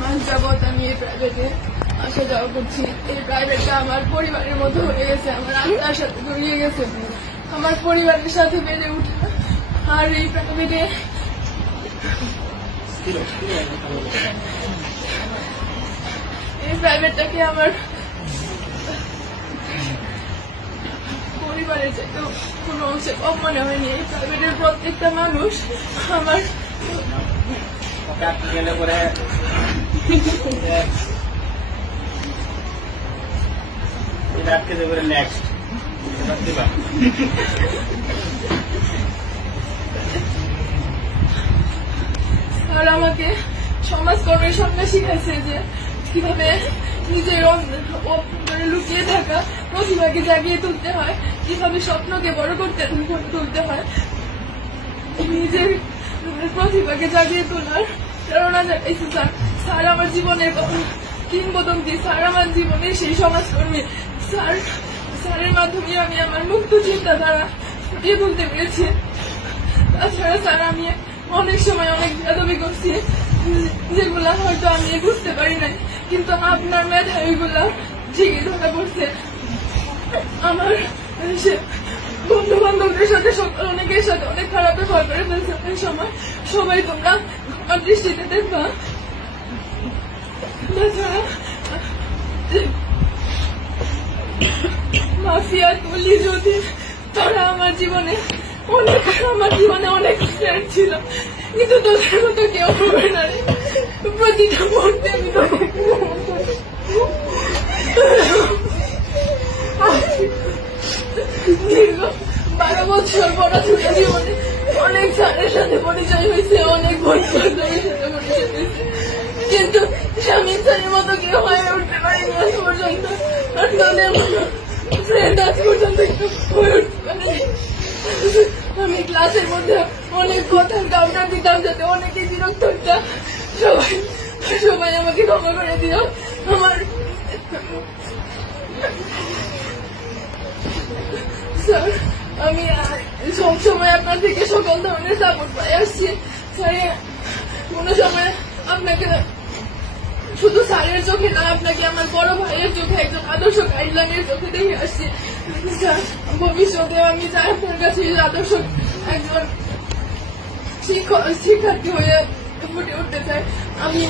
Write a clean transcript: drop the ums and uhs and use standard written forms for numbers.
মাস যাবৎ আমি এই প্রাইভেটে আসা যাওয়া করছি। এই প্রাইভেটটা আমার পরিবারের মতো হয়ে গেছে, আমার আত্মার সাথে জড়িয়ে গেছে, আমার পরিবারের সাথে বেড়ে উঠে। আর এই প্রাইভেটটাকে আমার পরিবারের চাইতেও কোনো অংশে কম মনে হয়নি। এই প্রাইভেটের প্রত্যেকটা মানুষ আমার আর আমাকে সমাজকর্মের সঙ্গে শিখাইছে যে কিভাবে নিজের অন্তরে লুকিয়ে থাকা প্রতিভাকে জাগিয়ে তুলতে হয়, কিভাবে স্বপ্নকে বড় করতে তুলতে হয়, নিজের প্রতিভাকে জাগিয়ে তোলার প্রেরণা জাগাইছে স্যার। স্যার আমার জীবনের কিংবদন্তি, স্যার আমার জীবনের সেই সমাজকর্মী। স্যারের মাধ্যমে আমি আমার মুক্ত চিন্তাধারা ফুটিয়ে তুলতে পেরেছি। তাছাড়া স্যার আমি অনেক সময় অনেক বেয়াদবি করছি, যেগুলা হয়তো আমি বুঝতে পারি নাই, কিন্তু আপনার মেধা ওইগুলা ঠিকই ধরা পড়ছে। আমার বন্ধু বান্ধবদের সাথে অনেকের সাথে অনেক খারাপ ব্যবহার করে ফেলছে। ওই সময় সবাই তোমরা আমার দৃষ্টিতে দেখবা। তাছাড়া মাফিয়া তুলি যদি তারা আমার জীবনে অনেক ফ্রেন্ড ছিল, কিন্তু তোদের মতো কেউ হবে না। প্রতিটা মুহূর্তে আমি দীর্ঘ 12 বছর পড়াশোনা জীবনে অনেক স্যারের সাথে পরিচয় হয়েছে, অনেক বন্ধু-বান্ধবের সাথে পরিচয় হয়েছে, কিন্তু স্বামী স্যারের মতো কেউ হয়ে উঠতে পারিনি আজ পর্যন্ত। আর তোদের মতো ফ্রেন্ড আজ পর্যন্ত হয়ে উঠতে পারিনি। আমি ক্লাসের মধ্যে অনেক কথা কাউন্টার দিতাম যাতে অনেকে বিরক্ত হতাম। সবাই আমাকে ক্ষমা করে দিও। আমার স্যার, আমি সবসময় আপনার থেকে সকল ধরনের সাপোর্ট পাই আসছি। স্যার, কোনো সময় আপনাকে শুধু স্যারের চোখে না, আপনাকে আমার বড় ভাইয়ের চোখে, একজন আদর্শ গাইডলাইনের চোখে দেখে আসছি। স্যার, ভবিষ্যতে আমি আপনার কাছে আদর্শ একজন শিক্ষার্থী হয়ে ফুটে উঠতে চাই। আমি